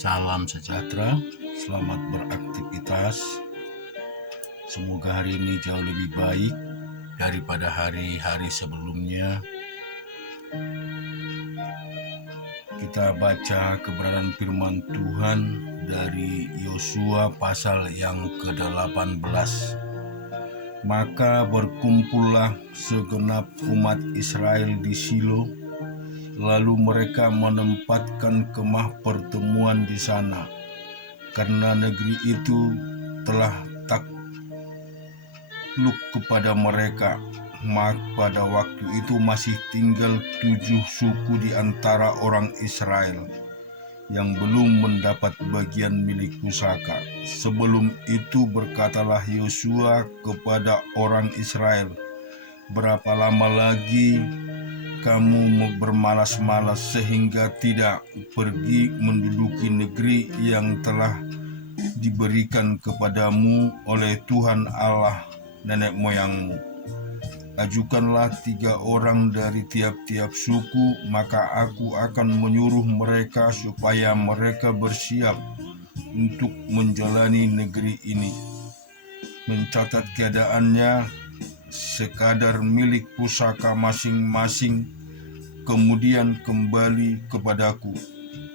Salam sejahtera, selamat beraktivitas. Semoga hari ini jauh lebih baik daripada hari-hari sebelumnya. Kita baca kebenaran firman Tuhan dari Yosua pasal yang ke-18. Maka berkumpullah segenap umat Israel di Shilo, lalu mereka menempatkan kemah pertemuan di sana, karena negeri itu telah takluk kepada mereka. Maka pada waktu itu masih tinggal 7 suku di antara orang Israel yang belum mendapat bagian milik pusaka. Sebelum itu berkatalah Yosua kepada orang Israel, "Berapa lama lagi kamu bermalas-malas sehingga tidak pergi menduduki negeri yang telah diberikan kepadamu oleh Tuhan Allah nenek moyangmu? Ajukanlah 3 orang dari tiap-tiap suku, maka aku akan menyuruh mereka supaya mereka bersiap untuk menjalani negeri ini, mencatat keadaannya sekadar milik pusaka masing-masing, kemudian kembali kepadaku.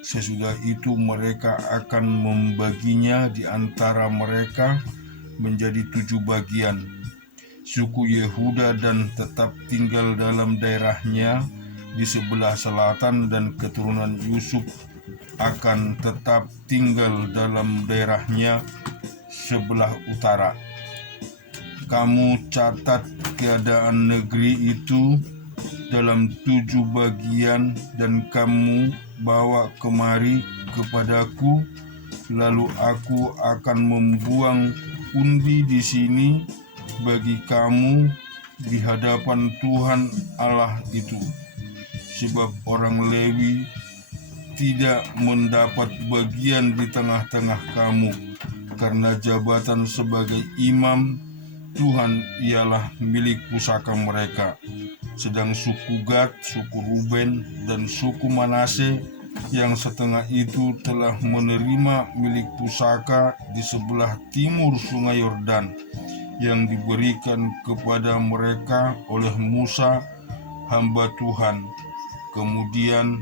Sesudah itu mereka akan membaginya di antara mereka menjadi 7 bagian. Suku Yehuda dan tetap tinggal dalam daerahnya di sebelah selatan, dan keturunan Yusuf akan tetap tinggal dalam daerahnya sebelah utara. Kamu catat keadaan negeri itu dalam 7 bagian dan kamu bawa kemari kepadaku, lalu aku akan membuang undi di sini bagi kamu di hadapan Tuhan Allah itu. Sebab orang Lewi tidak mendapat bagian di tengah-tengah kamu, karena jabatan sebagai imam Tuhan ialah milik pusaka mereka. Sedang suku Gad, suku Ruben, dan suku Manase yang setengah itu telah menerima milik pusaka di sebelah timur sungai Yordan yang diberikan kepada mereka oleh Musa, hamba Tuhan. Kemudian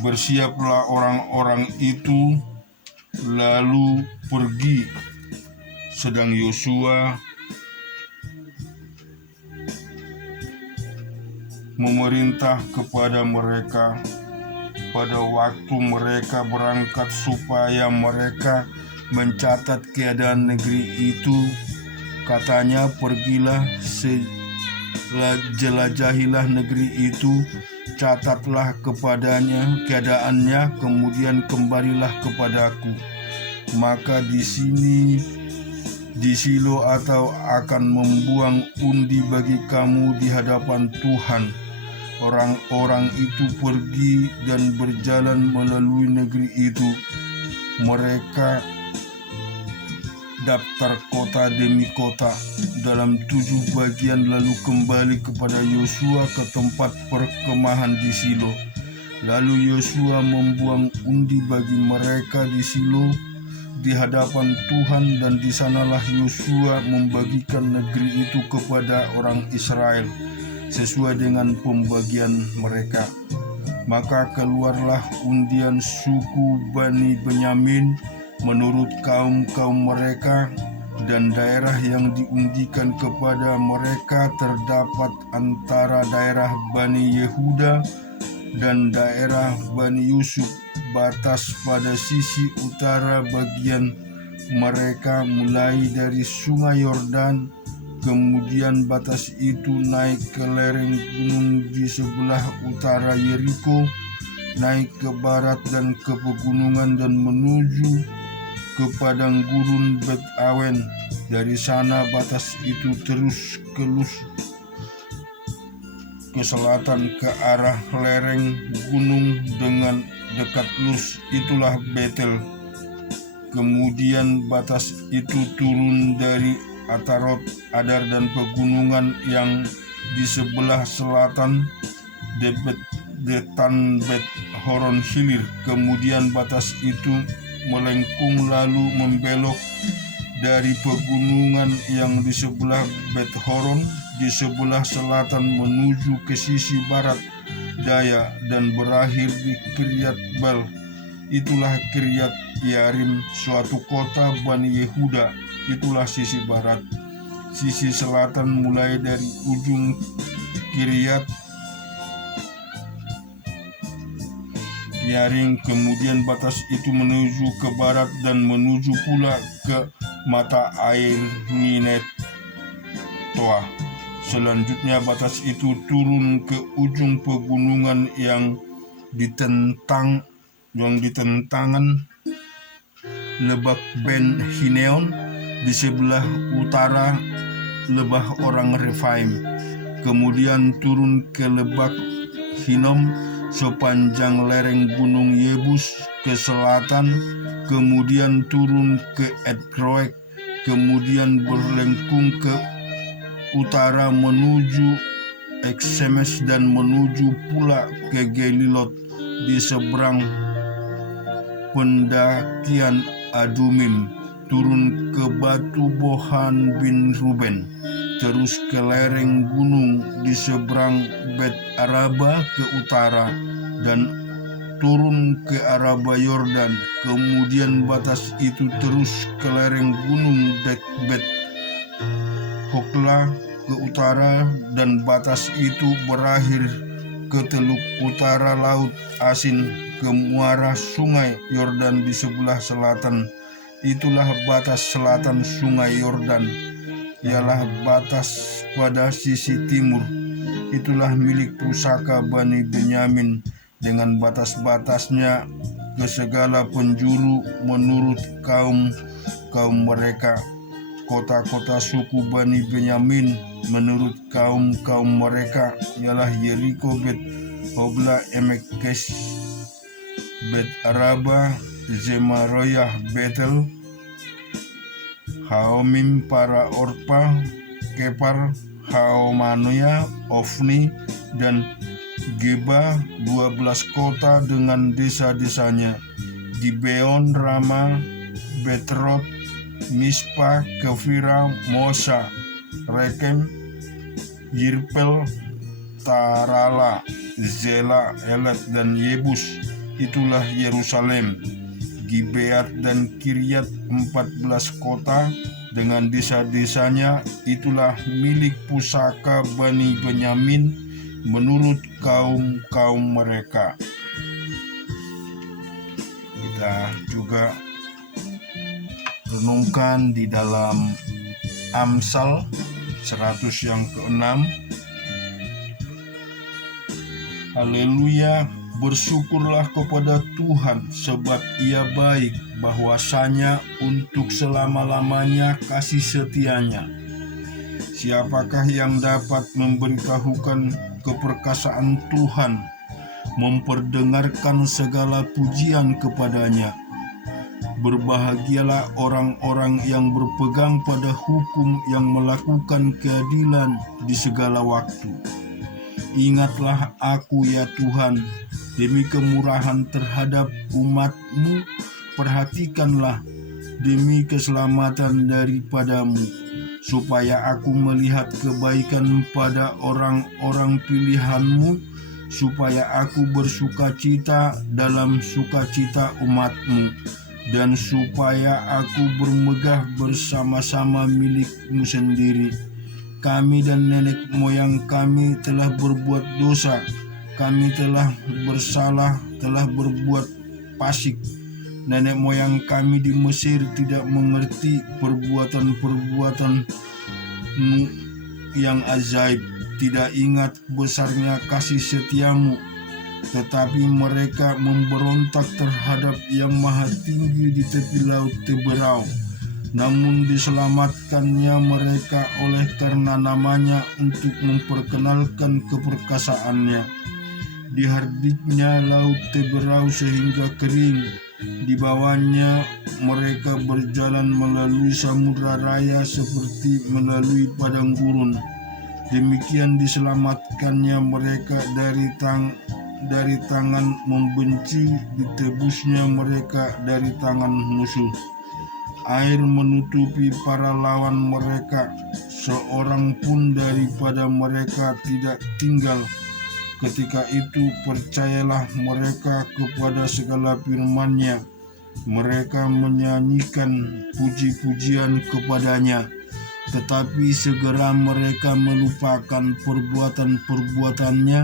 bersiaplah orang-orang itu lalu pergi, sedang Yosua memerintah kepada mereka pada waktu mereka berangkat supaya mereka mencatat keadaan negeri itu. Katanya, "Pergilah, jelajahilah negeri itu, catatlah kepadanya keadaannya, kemudian kembalilah kepadaku. Maka di Shilo atau akan membuang undi bagi kamu di hadapan Tuhan." Orang-orang itu pergi dan berjalan melalui negeri itu. Mereka daftar kota demi kota dalam 7 bagian, lalu kembali kepada Yosua ke tempat perkemahan di Shilo. Lalu Yosua membuang undi bagi mereka di Shilo di hadapan Tuhan, dan di sanalah Yosua membagikan negeri itu kepada orang Israel sesuai dengan pembagian mereka. Maka keluarlah undian suku Bani Benyamin menurut kaum-kaum mereka, dan daerah yang diundikan kepada mereka terdapat antara daerah Bani Yehuda dan daerah Bani Yusuf. Batas pada sisi utara bagian mereka mulai dari sungai Yordan, kemudian batas itu naik ke lereng gunung di sebelah utara Yeriko, naik ke barat dan ke pegunungan, dan menuju ke padang gurun Bet Awen. Dari sana batas itu terus ke selatan ke arah lereng gunung dengan dekat Luz, itulah Betel. Kemudian batas itu turun dari Atarot Adar dan pegunungan yang di sebelah selatan Detan Bet Horon hilir. Kemudian batas itu melengkung lalu membelok dari pegunungan yang di sebelah Bet Horon di sebelah selatan menuju ke sisi barat daya dan berakhir di Kiryat Bal. Itulah Kiryat Yarim, suatu kota Bani Yehuda. Itulah sisi barat. Sisi selatan mulai dari ujung Kiryat Yarim, kemudian batas itu menuju ke barat dan menuju pula ke mata air Minetoa. Selanjutnya batas itu turun ke ujung pegunungan yang ditentangan Lebak Ben Hineon di sebelah utara Lebah orang Refaim. Kemudian turun ke Lebak Hinom sepanjang lereng Gunung Yebus ke selatan, kemudian turun ke Edroek, kemudian berlengkung ke utara menuju Eksemes dan menuju pula ke Gelilot di seberang pendakian Adumim, turun ke batu Bohan bin Ruben, terus ke lereng gunung di seberang Bet Araba ke utara dan turun ke Araba Yordan. Kemudian batas itu terus ke lereng gunung Bet Hokla ke utara dan batas itu berakhir ke teluk utara Laut Asin ke muara sungai Yordan di sebelah selatan. Itulah batas selatan sungai Yordan, ialah batas pada sisi timur. Itulah milik pusaka Bani Benyamin dengan batas-batasnya ke segala penjuru menurut kaum mereka. Kota-kota suku Bani Benyamin menurut kaum mereka ialah Yeriko, Bet Hogla, Emek Kesh, Bet Araba, Zemaroyah, Betel, Haomim, para Orpa, Kepar, Haomanoya, Ofni, dan Geba, 12 kota dengan desa-desanya, Gibeon, Rama, Betrot, Mispa, Kefira, Mosa, Rekem, Yirpel, Tarala, Zela, Elat, dan Yebus. Itulah Yerusalem. Gibeat dan Kiryat, 14 kota dengan desa-desanya. Itulah milik pusaka Bani Benyamin menurut kaum mereka. Kita juga renungkan di dalam Amsal 100 yang ke-6. Haleluya, bersyukurlah kepada Tuhan sebab Ia baik, bahwasanya untuk selama-lamanya kasih setianya. Siapakah yang dapat memberitahukan keperkasaan Tuhan, memperdengarkan segala pujian kepadanya? Berbahagialah orang-orang yang berpegang pada hukum, yang melakukan keadilan di segala waktu. Ingatlah aku ya Tuhan, demi kemurahan terhadap umat-Mu, perhatikanlah demi keselamatan daripadamu, supaya aku melihat kebaikan pada orang-orang pilihan-Mu, supaya aku bersukacita dalam sukacita umat-Mu, dan supaya aku bermegah bersama-sama milik-Mu sendiri. Kami dan nenek moyang kami telah berbuat dosa, kami telah bersalah, telah berbuat fasik. Nenek moyang kami di Mesir tidak mengerti perbuatan-perbuatan-Mu yang ajaib, tidak ingat besarnya kasih setia-Mu. Tetapi mereka memberontak terhadap Yang Maha Tinggi di tepi laut Teberau. Namun diselamatkannya mereka oleh karena namanya, untuk memperkenalkan keperkasaannya. Dihardiknya laut Teberau sehingga kering. Di bawahnya mereka berjalan melalui samudra raya seperti melalui padang gurun. Demikian diselamatkannya mereka dari dari tangan membenci, ditebusnya mereka dari tangan musuh. Air menutupi para lawan mereka, seorang pun daripada mereka tidak tinggal. Ketika itu percayalah mereka kepada segala firman-Nya. Mereka menyanyikan puji-pujian kepadanya, tetapi segera mereka melupakan perbuatan-perbuatannya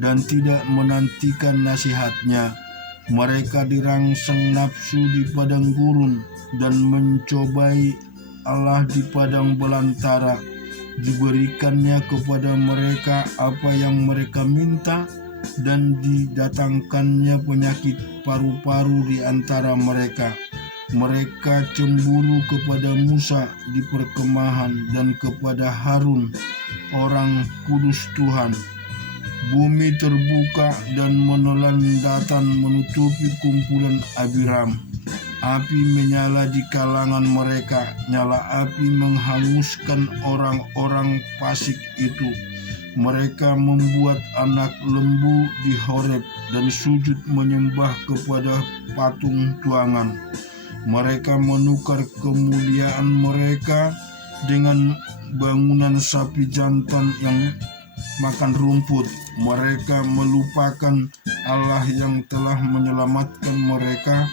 dan tidak menantikan nasihat-Nya. Mereka dirangsang nafsu di padang gurun dan mencobai Allah di padang belantara. Diberikannya kepada mereka apa yang mereka minta, dan didatangkannya penyakit paru-paru di antara mereka. Mereka cemburu kepada Musa di perkemahan dan kepada Harun, orang kudus Tuhan. Bumi terbuka dan menelan datan menutupi kumpulan Abiram. Api menyala di kalangan mereka, nyala api menghanguskan orang-orang fasik itu. Mereka membuat anak lembu di Horeb dan sujud menyembah kepada patung tuangan. Mereka menukar kemuliaan mereka dengan bangunan sapi jantan yang makan rumput. Mereka melupakan Allah yang telah menyelamatkan mereka,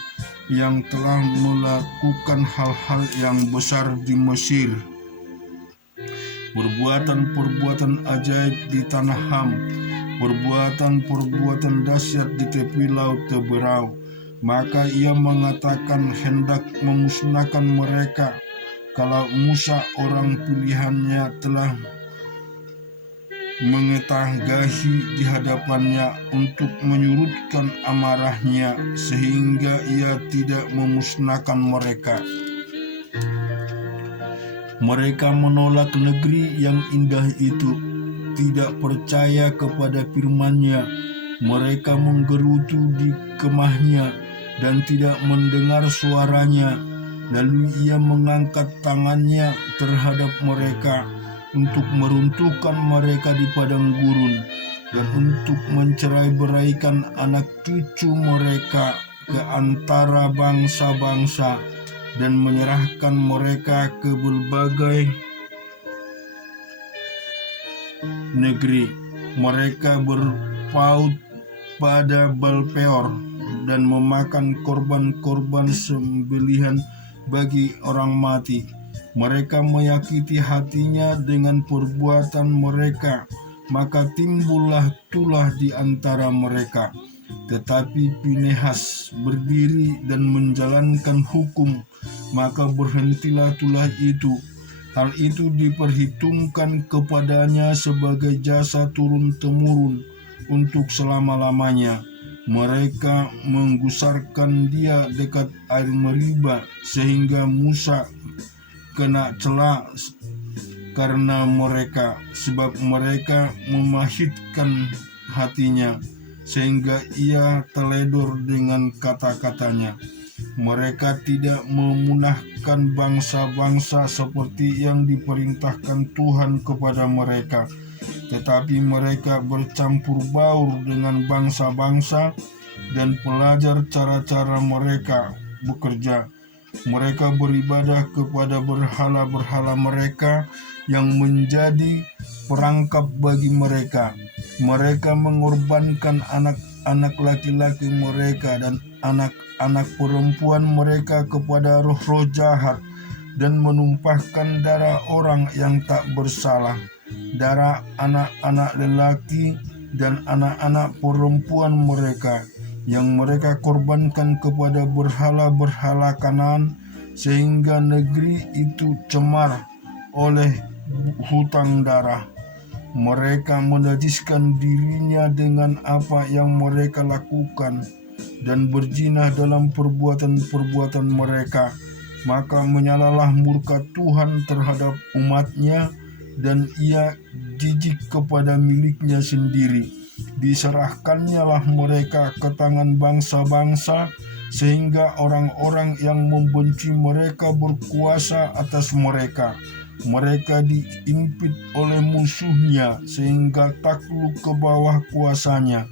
yang telah melakukan hal-hal yang besar di Mesir, perbuatan-perbuatan ajaib di tanah Ham, perbuatan-perbuatan dahsyat di tepi laut Teberau. Maka ia mengatakan hendak memusnahkan mereka, kalau Musa orang pilihannya telah mengetahgahi di hadapannya untuk menyurutkan amarahnya, sehingga ia tidak memusnahkan mereka. Mereka menolak negeri yang indah itu, tidak percaya kepada firman-Nya. Mereka menggerutu di kemahnya dan tidak mendengar suaranya. Lalu ia mengangkat tangannya terhadap mereka untuk meruntuhkan mereka di padang gurun, dan untuk mencerai-beraikan anak cucu mereka ke antara bangsa-bangsa, dan menyerahkan mereka ke berbagai negeri. Mereka berpaut pada Baal-peor dan memakan korban-korban sembelihan bagi orang mati. Mereka menyakiti hatinya dengan perbuatan mereka, maka timbullah tulah di antara mereka. Tetapi Pinehas berdiri dan menjalankan hukum, maka berhentilah tulah itu. Hal itu diperhitungkan kepadanya sebagai jasa turun-temurun untuk selama-lamanya. Mereka menggusarkan dia dekat air Meriba, sehingga Musa kena cela karena mereka, sebab mereka memahitkan hatinya, sehingga ia teledor dengan kata-katanya. Mereka tidak memunahkan bangsa-bangsa seperti yang diperintahkan Tuhan kepada mereka, tetapi mereka bercampur baur dengan bangsa-bangsa dan belajar cara-cara mereka bekerja. Mereka beribadah kepada berhala-berhala mereka yang menjadi perangkap bagi mereka. Mereka mengorbankan anak-anak laki-laki mereka dan anak-anak perempuan mereka kepada roh-roh jahat, dan menumpahkan darah orang yang tak bersalah, darah anak-anak lelaki dan anak-anak perempuan mereka yang mereka korbankan kepada berhala-berhala Kanaan, sehingga negeri itu cemar oleh hutang darah. Mereka menajiskan dirinya dengan apa yang mereka lakukan, dan berzina dalam perbuatan-perbuatan mereka. Maka menyalalah murka Tuhan terhadap umat-Nya, dan ia jijik kepada miliknya sendiri. Diserahkannya lah mereka ke tangan bangsa-bangsa, sehingga orang-orang yang membenci mereka berkuasa atas mereka. Mereka diimpit oleh musuhnya, sehingga takluk ke bawah kuasanya.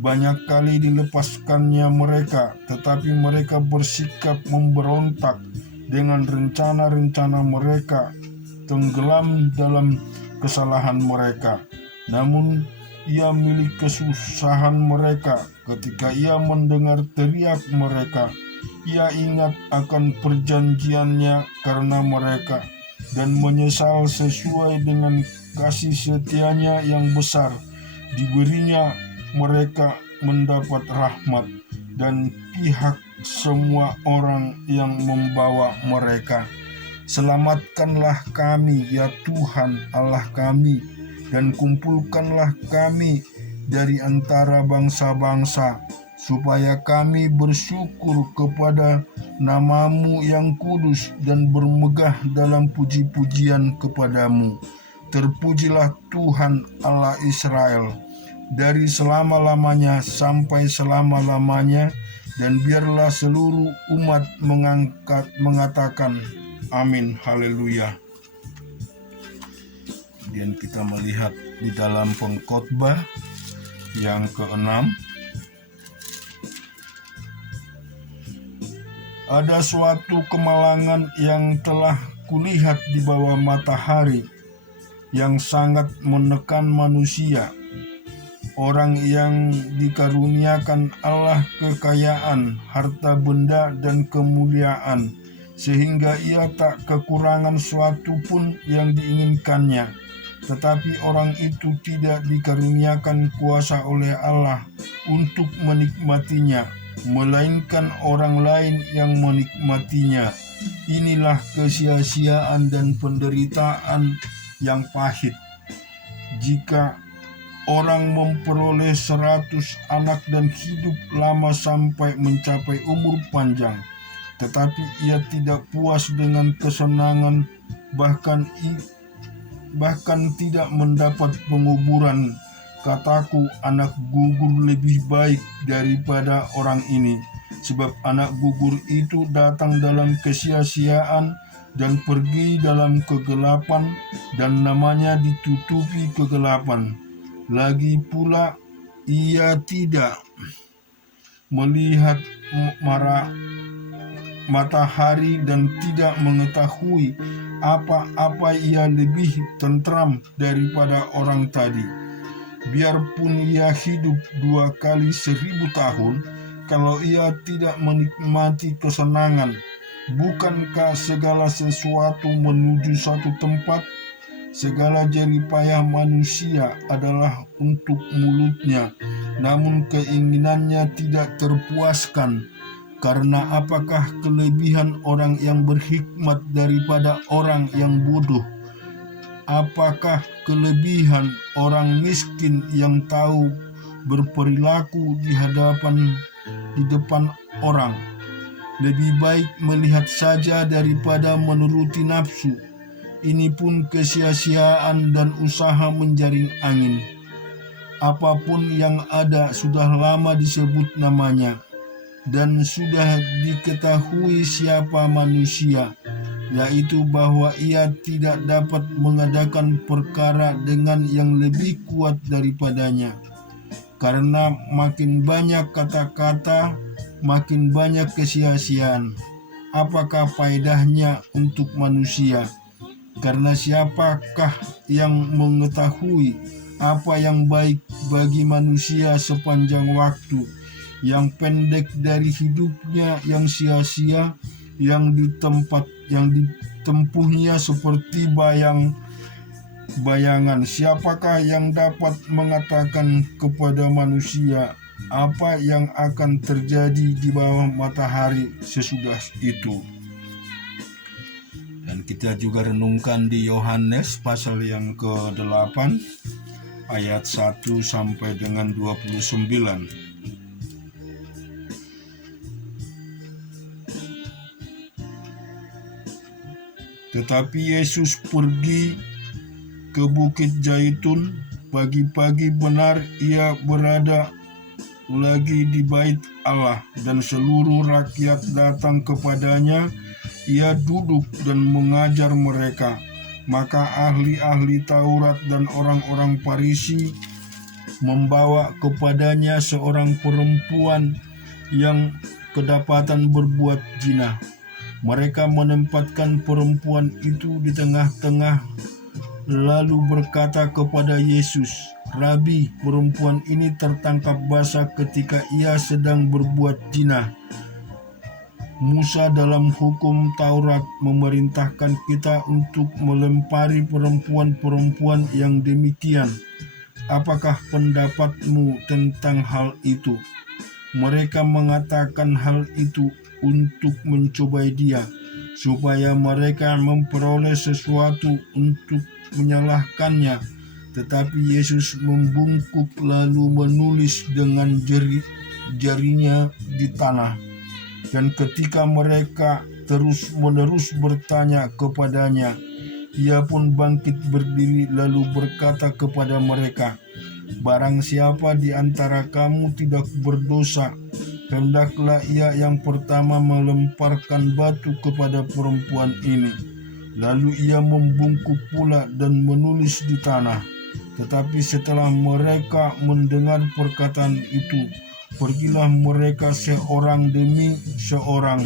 Banyak kali dilepaskannya mereka, tetapi mereka bersikap memberontak dengan rencana-rencana mereka, tenggelam dalam kesalahan mereka. Namun ia milik kesusahan mereka. Ketika ia mendengar teriak mereka, ia ingat akan perjanjiannya karena mereka, dan menyesal sesuai dengan kasih setianya yang besar. Diberinya mereka mendapat rahmat dan pihak semua orang yang membawa mereka. Selamatkanlah kami, ya Tuhan Allah kami, dan kumpulkanlah kami dari antara bangsa-bangsa, supaya kami bersyukur kepada nama-Mu yang kudus dan bermegah dalam puji-pujian kepadamu. Terpujilah Tuhan Allah Israel dari selama-lamanya sampai selama-lamanya, dan biarlah seluruh umat mengatakan amin, haleluya. Kemudian kita melihat di dalam Pengkhotbah yang ke-6, ada suatu kemalangan yang telah kulihat di bawah matahari yang sangat menekan manusia. Orang yang dikaruniakan Allah kekayaan, harta benda, dan kemuliaan, sehingga ia tak kekurangan suatu pun yang diinginkannya. Tetapi orang itu tidak dikaruniakan kuasa oleh Allah untuk menikmatinya, melainkan orang lain yang menikmatinya. Inilah kesia-siaan dan penderitaan yang pahit. Jika orang memperoleh 100 anak dan hidup lama sampai mencapai umur panjang, tetapi ia tidak puas dengan kesenangan, bahkan tidak mendapat penguburan, kataku, anak gugur lebih baik daripada orang ini. Sebab anak gugur itu datang dalam kesia-siaan dan pergi dalam kegelapan, dan namanya ditutupi kegelapan. Lagi pula ia tidak melihat matahari dan tidak mengetahui apa-apa. Ia lebih tentram daripada orang tadi. Biarpun ia hidup 2 kali 1000 tahun, kalau ia tidak menikmati kesenangan, bukankah segala sesuatu menuju suatu tempat? Segala jerih payah manusia adalah untuk mulutnya, namun keinginannya tidak terpuaskan. Karena apakah kelebihan orang yang berhikmat daripada orang yang bodoh? Apakah kelebihan orang miskin yang tahu berperilaku di depan orang? Lebih baik melihat saja daripada menuruti nafsu. Ini pun kesia-siaan dan usaha menjaring angin. Apapun yang ada sudah lama disebut namanya, dan sudah diketahui siapa manusia, yaitu bahwa ia tidak dapat mengadakan perkara dengan yang lebih kuat daripadanya. Karena makin banyak kata-kata, makin banyak kesia-siaan. Apakah faedahnya untuk manusia? Karena siapakah yang mengetahui apa yang baik bagi manusia sepanjang waktu, yang pendek dari hidupnya yang sia-sia, yang ditempuhnya seperti bayangan. Siapakah yang dapat mengatakan kepada manusia apa yang akan terjadi di bawah matahari sesudah itu? Dan kita juga renungkan di Yohanes pasal yang ke-8 ayat 1 sampai dengan 29. Tetapi Yesus pergi ke Bukit Zaitun. Pagi-pagi benar ia berada lagi di bait Allah, dan seluruh rakyat datang kepadanya. Ia duduk dan mengajar mereka. Maka ahli-ahli Taurat dan orang-orang Farisi membawa kepadanya seorang perempuan yang kedapatan berbuat zina. Mereka menempatkan perempuan itu di tengah-tengah, lalu berkata kepada Yesus, "Rabi, perempuan ini tertangkap basah ketika ia sedang berbuat zina. Musa dalam hukum Taurat memerintahkan kita untuk melempari perempuan-perempuan yang demikian. Apakah pendapatmu tentang hal itu?" Mereka mengatakan hal itu untuk mencobai dia, supaya mereka memperoleh sesuatu untuk menyalahkannya. Tetapi Yesus membungkuk lalu menulis dengan jarinya di tanah. Dan ketika mereka terus-menerus bertanya kepadanya, ia pun bangkit berdiri lalu berkata kepada mereka, "Barang siapa di antara kamu tidak berdosa, hendaklah ia yang pertama melemparkan batu kepada perempuan ini." Lalu ia membungkuk pula dan menulis di tanah. Tetapi setelah mereka mendengar perkataan itu, pergilah mereka seorang demi seorang,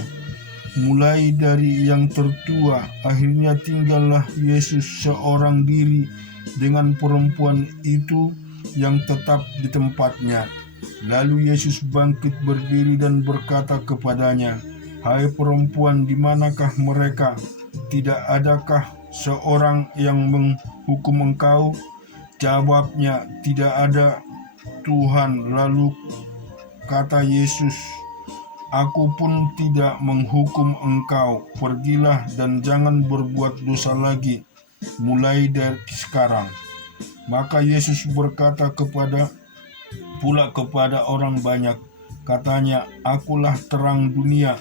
mulai dari yang tertua. Akhirnya tinggallah Yesus seorang diri dengan perempuan itu yang tetap di tempatnya. Lalu Yesus bangkit berdiri dan berkata kepadanya, "Hai perempuan, di manakah mereka? Tidak adakah seorang yang menghukum engkau?" Jawabnya, "Tidak ada, Tuhan." Lalu kata Yesus, "Aku pun tidak menghukum engkau. Pergilah dan jangan berbuat dosa lagi, mulai dari sekarang." Maka Yesus berkata pula kepada orang banyak, katanya, "Akulah terang dunia.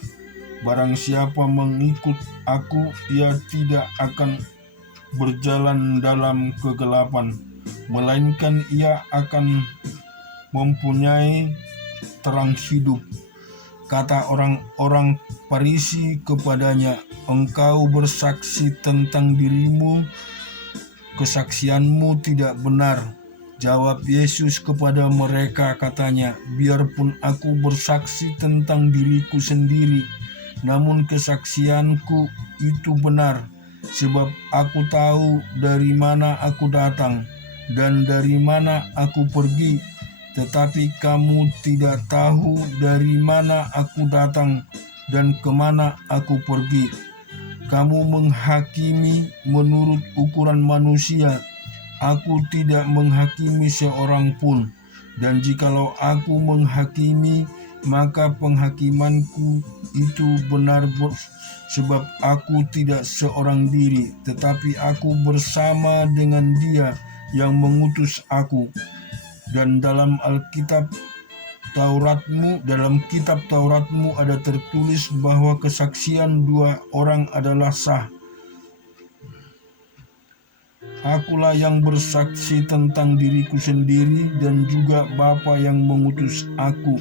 Barang siapa mengikut aku, ia tidak akan berjalan dalam kegelapan, melainkan ia akan mempunyai terang hidup." Kata orang-orang Farisi kepadanya, "Engkau bersaksi tentang dirimu, kesaksianmu tidak benar." Jawab Yesus kepada mereka, katanya, "Biarpun aku bersaksi tentang diriku sendiri, namun kesaksianku itu benar, sebab aku tahu dari mana aku datang dan dari mana aku pergi. Tetapi kamu tidak tahu dari mana aku datang dan kemana aku pergi. Kamu menghakimi menurut ukuran manusia. Aku tidak menghakimi seorang pun. Dan jikalau aku menghakimi, maka penghakimanku itu benar, sebab aku tidak seorang diri, tetapi aku bersama dengan Dia yang mengutus aku. Dan dalam kitab Tauratmu ada tertulis bahwa kesaksian dua orang adalah sah. Akulah yang bersaksi tentang diriku sendiri, dan juga Bapa yang mengutus aku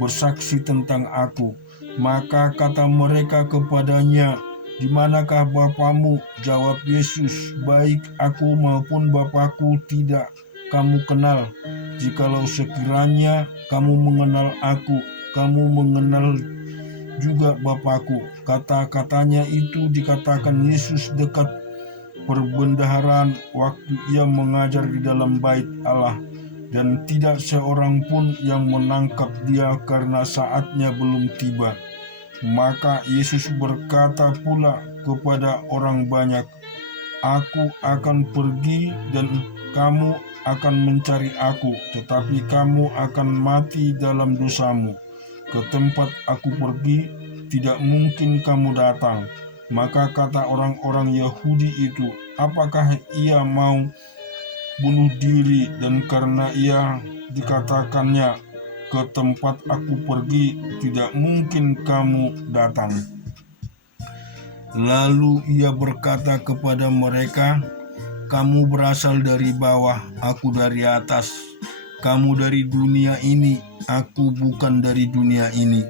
bersaksi tentang aku." Maka kata mereka kepadanya, "Di manakah Bapamu?" Jawab Yesus, "Baik aku maupun Bapakku tidak kamu kenal. Jikalau sekiranya kamu mengenal aku, kamu mengenal juga Bapakku." Kata-katanya itu dikatakan Yesus dekat perbendaharaan waktu ia mengajar di dalam bait Allah, dan tidak seorang pun yang menangkap dia karena saatnya belum tiba. Maka Yesus berkata pula kepada orang banyak, "Aku akan pergi dan kamu akan mencari aku, tetapi kamu akan mati dalam dosamu. Ke tempat aku pergi, tidak mungkin kamu datang." Maka kata orang-orang Yahudi itu, "Apakah ia mau bunuh diri? Dan karena ia dikatakannya, 'Ke tempat aku pergi, tidak mungkin kamu datang.'" Lalu ia berkata kepada mereka, "Kamu berasal dari bawah, aku dari atas. Kamu dari dunia ini, aku bukan dari dunia ini.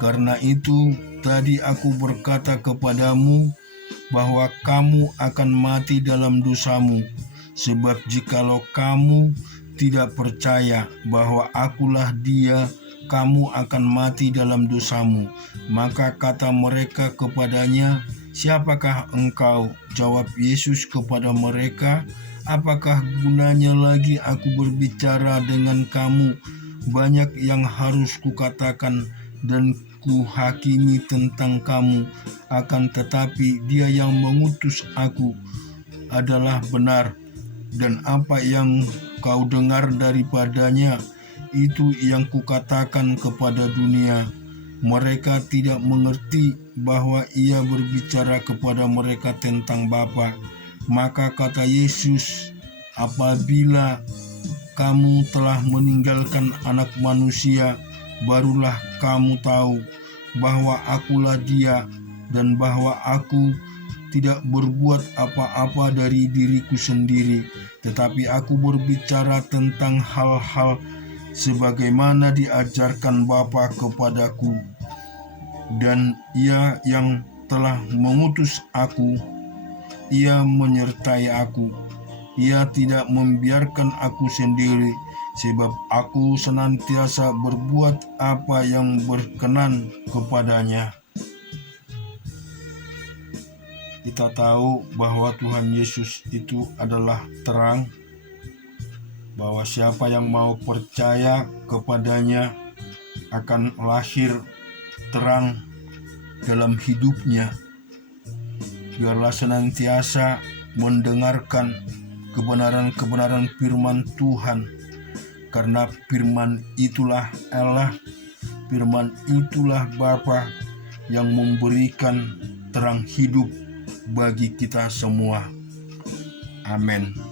Karena itu tadi aku berkata kepadamu bahwa kamu akan mati dalam dosamu. Sebab jikalau kamu tidak percaya bahwa akulah Dia, kamu akan mati dalam dosamu. Maka kata mereka kepadanya, siapakah engkau? Jawab Yesus kepada mereka, apakah gunanya lagi aku berbicara dengan kamu? Banyak yang harus kukatakan dan kuhakimi tentang kamu, akan tetapi Dia yang mengutus aku adalah benar, dan apa yang kau dengar daripadanya, itu yang kukatakan kepada dunia. Mereka tidak mengerti bahwa Ia berbicara kepada mereka tentang Bapa. Maka kata Yesus, apabila kamu telah meninggalkan Anak Manusia, barulah kamu tahu bahwa akulah Dia, dan bahwa aku tidak berbuat apa-apa dari diriku sendiri, tetapi aku berbicara tentang hal-hal sebagaimana diajarkan Bapa kepadaku. Dan Ia yang telah mengutus aku, Ia menyertai aku. Ia tidak membiarkan aku sendiri, sebab aku senantiasa berbuat apa yang berkenan kepadanya. Kita tahu bahwa Tuhan Yesus itu adalah terang, bahwa siapa yang mau percaya kepadanya akan lahir terang dalam hidupnya. Biarlah senantiasa mendengarkan kebenaran-kebenaran firman Tuhan, karena firman itulah Allah, firman itulah Bapa yang memberikan terang hidup bagi kita semua. Amin.